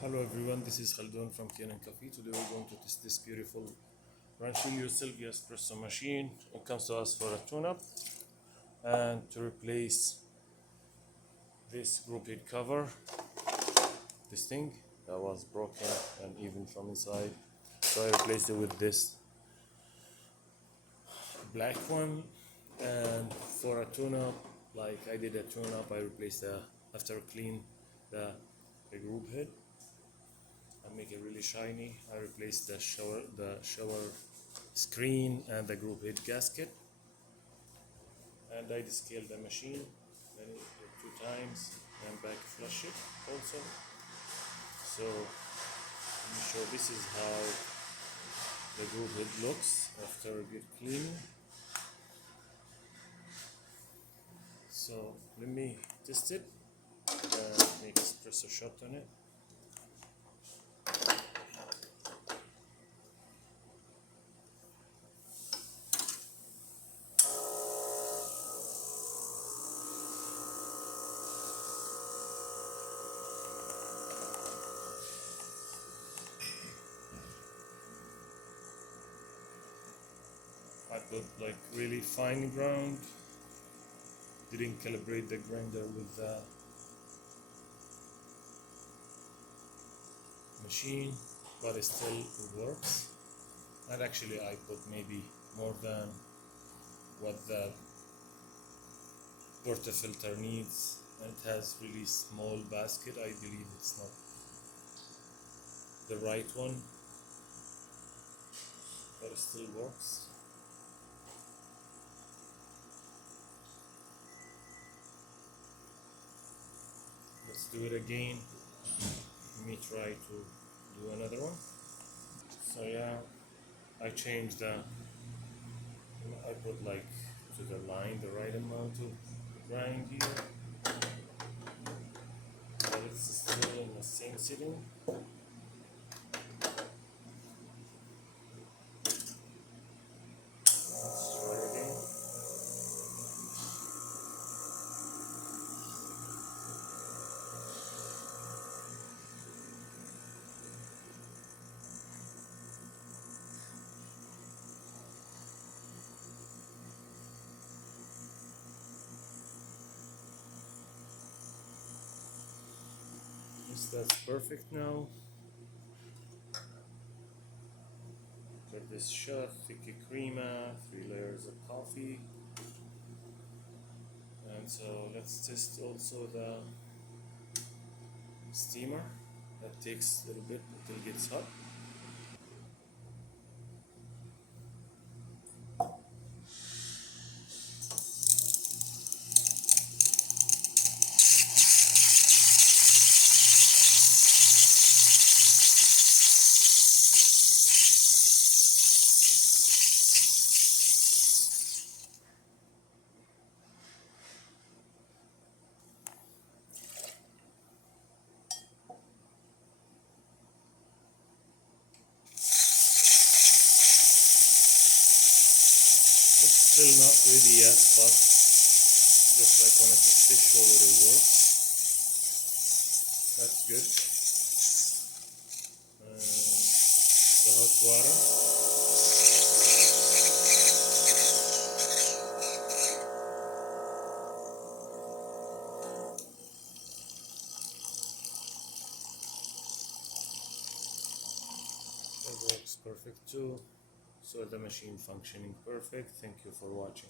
Hello everyone, this is Khaldun from Kanen Coffee. Today we're going to test this beautiful Rancilio Silvia espresso machine. It comes to us for a tune-up and to replace this group head cover, this thing that was broken and even from inside. So I replaced it with this black one. And for a tune-up, like I did a tune-up, I replaced after clean the group head and make it really shiny. I replaced the shower screen and the group head gasket, and I descaled the machine and 2 times and back flush it also. So let me show, this is how the group head looks after a good cleaning. So let me test it and make espresso shot on it. I put like really fine ground, didn't calibrate the grinder with the machine, but it still works. And actually I put maybe more than what the portafilter needs, and it has really small basket. I believe it's not the right one, but it still works. Let's do it again. Let me try to do another one. So yeah, I changed I put like to the line the right amount of grind here, but it's still in the same setting. Let's try again. Yes, that's perfect now. Get this shot, thick crema, 3 layers of coffee. And so let's test also the steamer. That takes a little bit until it gets hot. It's still not ready yet, but just like wanted to show it works. That's good. And the hot water. It works perfect too. So the machine functioning perfect. Thank you for watching.